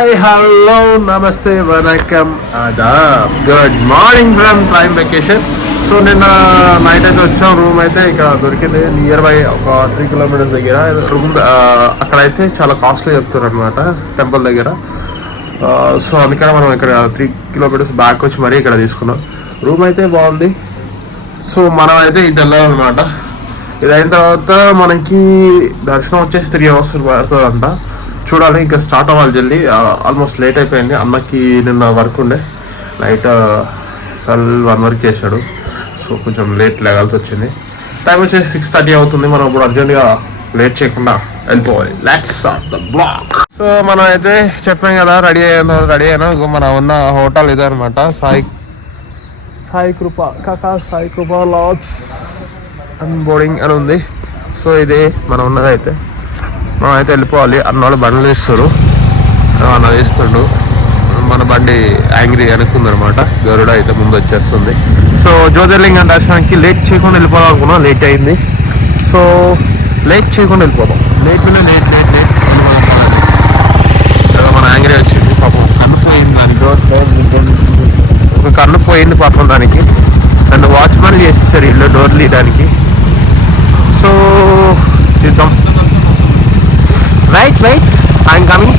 Hi hello నమస్తే వనకం ఆదాబ్ good morning from prime vacation. So నిన్న నైట్ అయితే వచ్చాం. రూమ్ అయితే ఇక్కడ దొరికింది నియర్ బై ఒక 3 కిలోమీటర్స్ దగ్గర రూమ్. అక్కడైతే చాలా కాస్ట్లీ చెప్తారు అనమాట టెంపుల్ దగ్గర. సో అందుకని మనం ఇక్కడ 3 కిలోమీటర్స్ బ్యాక్ వచ్చి మరీ ఇక్కడ తీసుకున్నాం. రూమ్ అయితే బాగుంది. సో మనం అయితే ఇటు వెళ్ళాలన్నమాట. ఇది అయిన తర్వాత మనకి దర్శనం వచ్చేసి 3 hours పడుతుందంట. చూడాలి, ఇంకా స్టార్ట్ అవ్వాలి జల్దీ. ఆల్మోస్ట్ లేట్ అయిపోయింది. అన్నకి నిన్న వర్క్ ఉండే, నైట్ 12-1 వరకు చేశాడు. సో కొంచెం లేట్ లేగాల్సి వచ్చింది. టైం వచ్చేసి 6:30 అవుతుంది. మనం ఇప్పుడు అర్జెంట్గా లేట్ చేయకుండా వెళ్ళిపోవాలి. Let's start the blog. So మనం అయితే చెప్పాం కదా, రెడీ అయినా. మనం ఉన్న హోటల్ ఇదే అనమాట, సాయి కృప లాడ్జ్ అండ్ బోర్డింగ్ అని ఉంది. సో ఇది మనం ఉన్నదైతే. మనం అయితే వెళ్ళిపోవాలి. అన్నవాళ్ళు బండ్లు తీస్తారు, అన్న తీస్తుండు. మన బండి యాంగ్రీ అనుకుందనమాట. గరుడ అయితే ముందు వచ్చేస్తుంది. సో జ్యోతిర్లింగం దర్శనానికి లేట్ చేయకుండా వెళ్ళిపోదాం అనుకున్నాం. లేట్ అయింది. సో లేట్ చేయకుండా వెళ్ళిపోదాం. లేట్ మన యాంగ్రీ వచ్చింది. పాపం కన్ను పోయింది దానికి. ఒక కన్ను పోయింది పాపం దానికి. నన్ను వాచ్మెన్ చేసేసారు ఇల్లు డోర్ తీయడానికి. సో చూద్దాం. Wait I'm coming.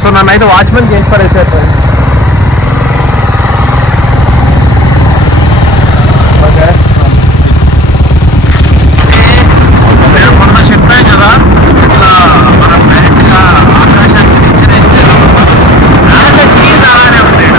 సో నన్ను అయితే వాచ్మెన్ చేసి పడేసారు. ఓకే, నేను మొన్న చెప్పాను కదా, ఇట్లా మనం డైరెక్ట్గా ఆకాశానికి పిక్చరేస్తే అలానే ఉంటాయి.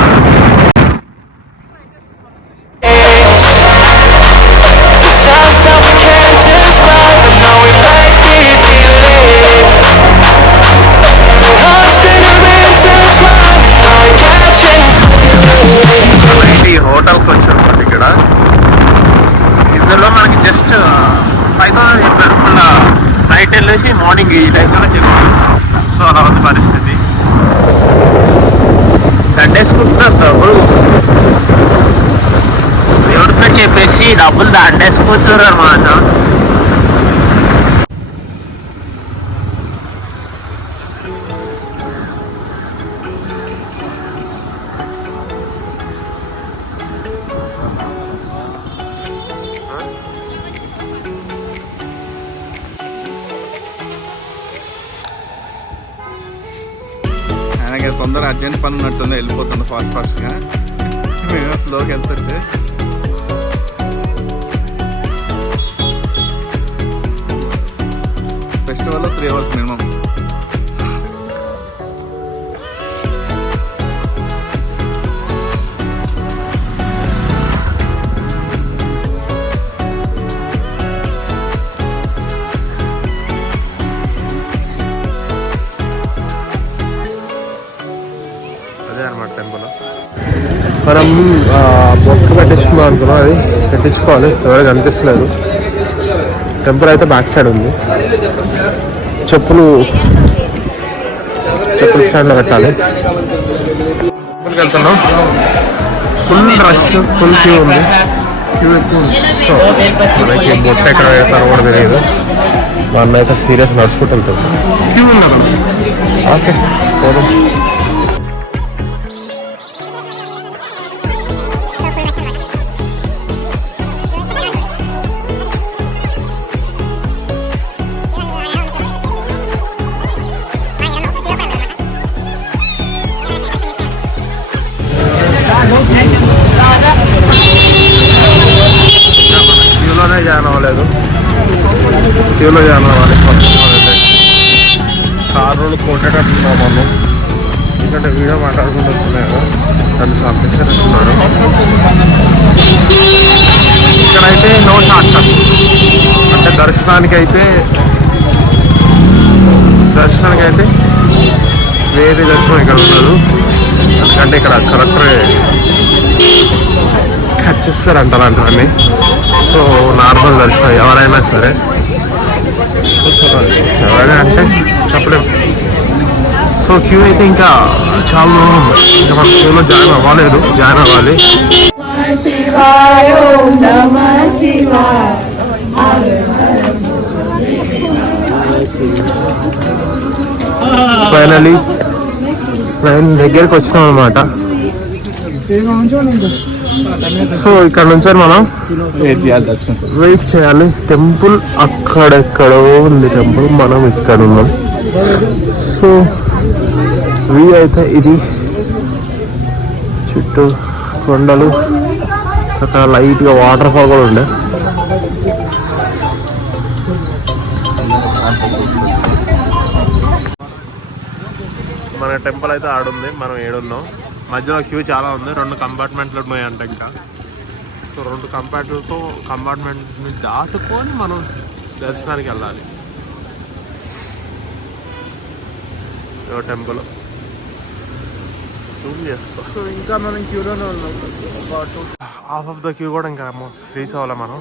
హోటల్కి వచ్చాము ఇక్కడ. ఇందులో మనకి జస్ట్ 5,000 చెప్పారు. మళ్ళీ నైట్ వెళ్ళేసి మార్నింగ్ ఈ టైంలో చెప్పారు. సో అలా ఉంది పరిస్థితి. దండేసుకుంటున్నారు డబ్బులు. ఎవరికో చెప్పేసి డబ్బులు దండేసుకొచ్చారు అన్నమాట. ఆయనకి తొందర అర్జెంట్ పని ఉన్నట్టుంది, వెళ్ళిపోతుంది ఫాస్ట్గా. మేము స్లోకి వెళ్తుంటే ఫెస్టివల్లో 3 hours మినిమం. మనం బొట్టు పెట్టించుకున్నాం అనుకున్నాం. అది పెట్టించుకోవాలి. ఎవరు కనిపిస్తలేదు. టెంపుల్ అయితే బ్యాక్ సైడ్ ఉంది. చెప్పులు స్టాండ్లో పెట్టాలి. టెంపుల్కి వెళ్తున్నాం. ఫుల్ రష్, ఫుల్ క్యూ ఉంది. క్యూ ఎక్కువ ఉంది. సో మనకి బొట్టు ఎక్కడ పెడతారో కూడా తెలియదు. మా అన్న అయితే సీరియస్ నడుచుకుంటూ వెళ్తాం. క్యూ ఉంది. ఓకే, పోదాం. క్యూలోనే జాయిన్ అవ్వలేదు. క్యూలో జాయిన్ అవ్వాలి. కార్ రోడ్లు కొట్టేటట్టున్నాం మనం. ఎందుకంటే వీడియో మాట్లాడుకుంటూ వస్తున్నాయి కదా, దాన్ని సంపించేటట్టున్నారు. ఇక్కడైతే నో షార్ట్ కట్. అంటే దర్శనానికి అయితే వేరే దర్శనం ఇక్కడ ఉండదు. ఎందుకంటే ఇక్కడ కలెక్టరే ఖచ్చిస్తారంట అలాంటివన్నీ. సో నార్మల్ దర్శనం ఎవరైనా సరే, ఎవరైనా అంటే చెప్పలేము. సో క్యూ అయితే ఇంకా చాలా ఇంకా మన క్యూలో జాయిన్ అవ్వలేదు. జాయిన్ అవ్వాలి. शिवाय ओम नमः शिवाय ఫైనలీ ట్రైన్ దగ్గరికి వచ్చినాం అనమాట. సో ఇక్కడ నుంచి మనం వెయిట్ చేయాలి. టెంపుల్ అక్కడెక్కడో ఉంది టెంపుల్, మనం ఇక్కడ ఉన్నాం. సో వ్యూ అయితే ఇది, చుట్టూ కొండలు, అక్కడ లైట్గా వాటర్ ఫాల్ కూడా ఉండే. మన టెంపుల్ అయితే ఆడుంది, మనం ఏడున్నాం. మధ్యలో క్యూ చాలా ఉంది, 2 కంపార్ట్మెంట్లు ఉన్నాయంట ఇంకా. సో 2 కంపార్ట్మెంట్ని దాటుకొని మనం దర్శనానికి వెళ్ళాలి. టెంపుల్ జూమ్ చేస్తా. సో ఇంకా మనం క్యూలోనే ఉన్నాం. హాఫ్ ఆఫ్ ద క్యూ కూడా ఇంకా రీచ్ అవ్వాలి మనం.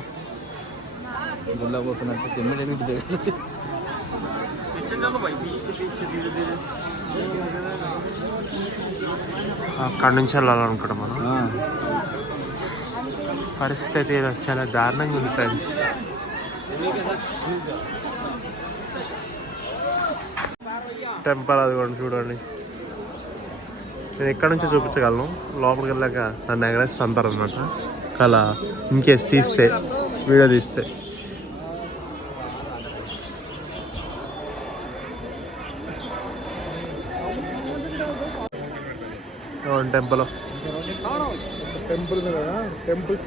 అక్కడి నుంచి వెళ్ళాలనుకుంటాం మనం. పరిస్థితి చాలా దారుణంగా ఉంది ఫ్రెండ్స్. టెంపుల్ అది కూడా చూడండి. నేను ఎక్కడి నుంచో చూపించగలను, లోపలికి వెళ్ళాక నన్ను ఎగరేస్తే అంటారు అన్నమాట. అలా ఇన్కేస్ తీస్తే, వీడియో తీస్తే. టెంపుల్ కదా, టెంపుల్స్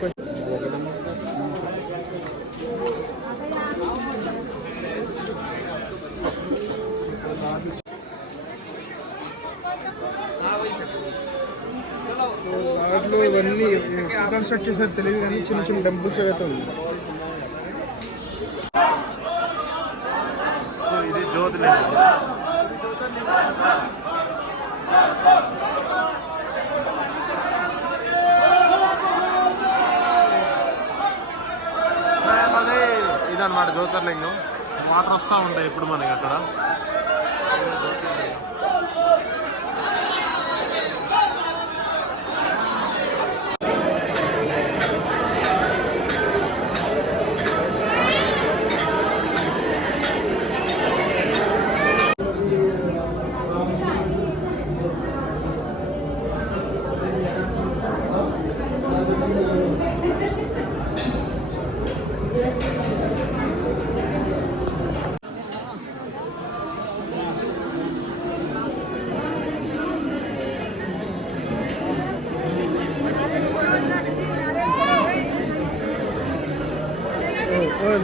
దాంట్లో ఇవన్నీ కన్స్ట్రక్ట్ చేశారు తెలియదు కానీ చిన్న చిన్న టెంపుల్స్ అయితే ఉంది. సో ఇది జ్యోతిర్లింగం. ఇదన్నమాట జ్యోతిర్లింగం. వాటర్ వస్తూ ఉంటాయి ఇప్పుడు మనకి అక్కడ.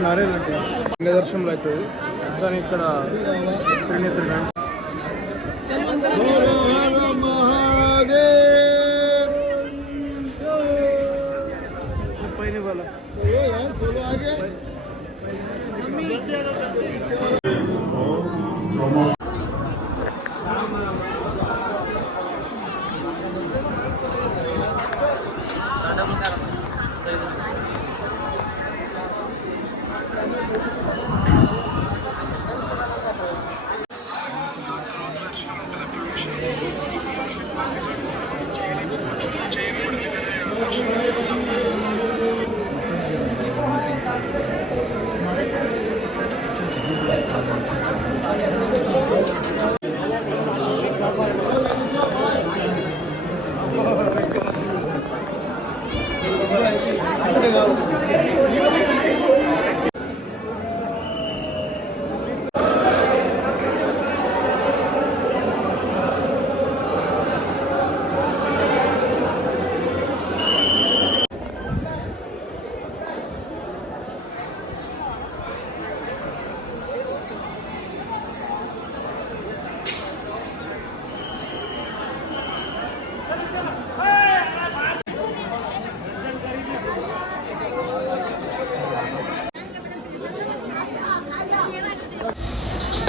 నారాయణ దర్శనంలో అవుతుంది కానీ ఇక్కడ త్రినేత్రుడు పైన వాళ్ళ చలో ఆగే.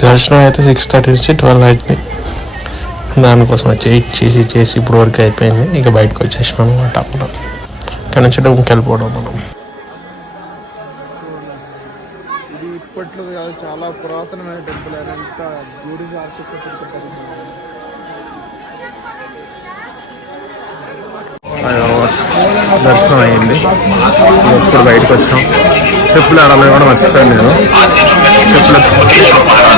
దర్శనం అయితే 6:30 నుంచి 12 అవుతుంది. దానికోసం వచ్చి చేసి ఇప్పుడు వరకు అయిపోయింది. ఇక బయటకు వచ్చేసినాం అనమాట. మనం ఇక్కడ నుంచి రూమ్కి వెళ్ళిపోవడం. మనం ఇది ఇప్పట్లో కాదు, చాలా పురాతనమైన టెంపుల్. అయినంత బ్యూటిఫుల్ ఆర్కిటెక్చర్. దర్శనం అయ్యింది. ఇప్పుడు బయటకు వచ్చాం. చెప్పులు ఆడమని కూడా మర్చిపోయాను నేను. చెప్పులు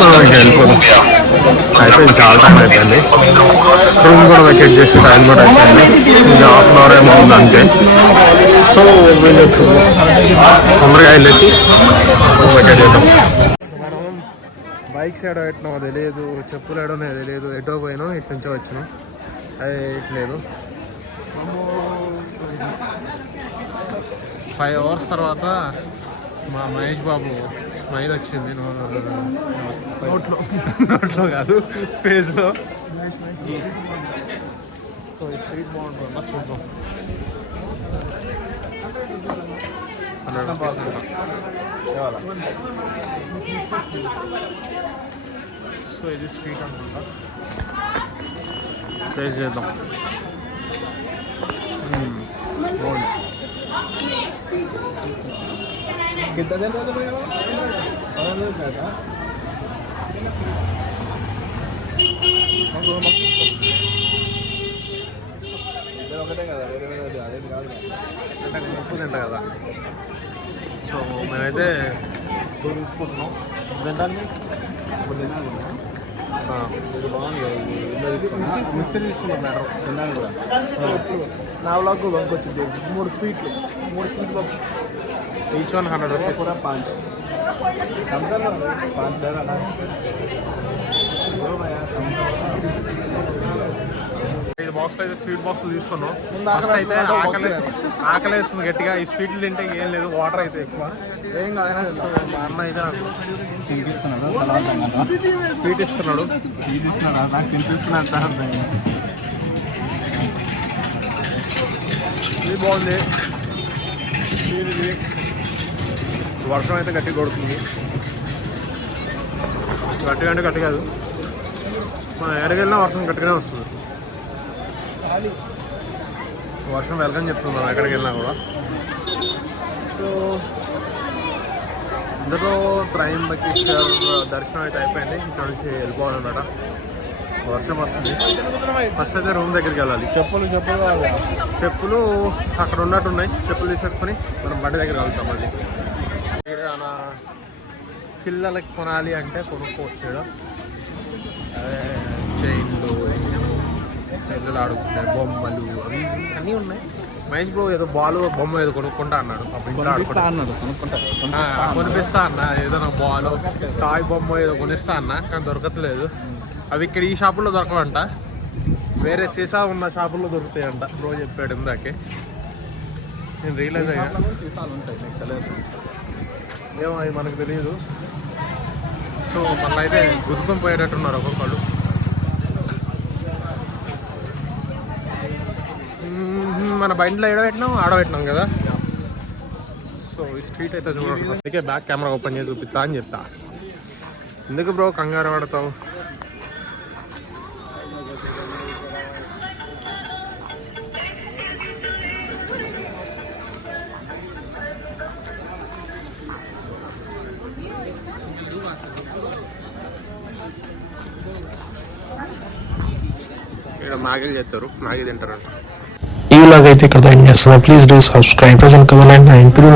మనం ఇంకా వెళ్ళిపోదాం. అయిపోయింది, చాలా టైం అయిపోయింది. రూమ్ కూడా వెకేట్ చేసే టైం కూడా అయిపోయింది. ఇంకా హాఫ్ అన్ అవర్ ఏమో ఉంది అంతే. సో తొందరగా వెళ్ళేసి రూమ్ వెకేట్ చేద్దాం. మనం బైక్స్ ఏడో పెట్టినామో తెలియదు, చెప్పులు ఏడో తెలియదు, ఎటో పోయినాం, ఇటు నుంచో వచ్చినాం. అది వేయట్లేదు. 5 hours తర్వాత మా మహేష్ బాబు స్మైల్ వచ్చింది నోట్లో కాదు, ఫేస్లో. సో ఈ స్ట్రీట్ బాగుంటుందా చూద్దాం. 100 rupees అంట. సో ఇది స్ట్రీట్ అనుకుంటా, టేస్ట్ చేద్దాం. బాగుంది. ఉప్పు తింటా కదా. సో మేమైతే తీసుకుంటున్నాం. మిక్సర్ తీసుకున్నాం మేడం. తిన్నాను కూడా. నా వ్లాగ్ బంక్ వచ్చింది. 3 స్వీట్ బాక్స్, ఈచ్ 100 rupees. ఐదు బాక్స్లో అయితే స్వీట్ బాక్స్లు తీసుకున్నాం. ఫస్ట్ అయితే ఆకలి వేస్తుంది గట్టిగా. ఈ స్వీట్లు తింటే ఏం లేదు, వాటర్ అయితే ఎక్కువ ఏం కాదు. సో మా అన్న అయితే నాకు స్వీట్ ఇస్తున్నాడు. నాకు తినిపిస్తున్నాడు. ఇది బాగుంది. ఇది వర్షం అయితే గట్టిగా కొడుతుంది. గట్టిగా అంటే గట్టి కాదు, మనం ఎక్కడికెళ్ళినా వర్షం గట్టిగానే వస్తుంది. వర్షం వెల్కమ్ చెప్తుంది మనం ఎక్కడికి వెళ్ళినా కూడా. సో అందరూ త్రయంబకేశ్వర్ దర్శనం అయితే అయిపోయింది. ఇక్కడ నుంచి వెళ్ళిపోవాలన్నమాట. వర్షం వస్తుంది. ఫస్ట్ అయితే రూమ్ దగ్గరికి వెళ్ళాలి. చెప్పులు అక్కడ ఉన్నట్టున్నాయి. చెప్పులు తీసేసుకొని మనం బండి దగ్గర వెళ్తాం. మళ్ళీ ఏదైనా పిల్లలకి కొనాలి అంటే కొనుక్కోవచ్చు. అదే చైన్లు, పిల్లలు ఆడుకునే బొమ్మలు అన్నీ ఉన్నాయి. మహేష్ బ్రో ఏదో బొమ్మ ఏదో కొనుక్కుంటా అన్నాడు. కొనిపిస్తా అన్న. ఏదైనా బాల్, టాయ్ బొమ్మ ఏదో కొనిస్తా అన్న, కానీ దొరకట్లేదు. అవి ఇక్కడ ఈ షాపుల్లో దొరకవంట, వేరే సీసా ఉన్న షాపుల్లో దొరుకుతాయంట. బ్రో చెప్పాడు ఇందాకే. నేను రియలైజ్ అయ్యా. ఏమో అవి మనకు తెలియదు. సో మళ్ళీ అయితే గుద్దుకొని పోయేటట్టున్నారు ఒక్కొక్కళ్ళు. మన బండిలో ఆడబెట్టినాం కదా. సో ఈ స్ట్రీట్ అయితే చూడండి. అందుకే బ్యాక్ కెమెరా ఓపెన్ చేసి చూపిస్తా అని చెప్తా. ఎందుకు బ్రో కంగారు పడతావు? ఇక్కడ మ్యాగీలు చేస్తారు, మ్యాగీ తింటారంట. ఈ వ్లాగ్ అయితే ఇక్కడ ఎండ్ చేస్తున్నాం. Please do subscribe, present comment and improve.